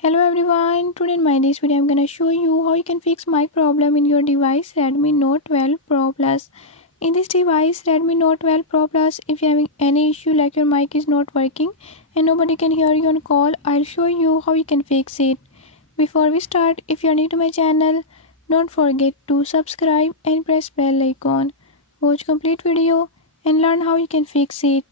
Hello everyone, today in my this video I'm gonna show you how you can fix mic problem in your device Redmi Note 12 Pro Plus. In this device Redmi Note 12 Pro Plus, if you're having any issue like your mic is not working and nobody can hear you on call, I'll show you how you can fix it. Before we start, if you're new to my channel, don't forget to subscribe and press bell icon. Watch complete video and learn how you can fix it.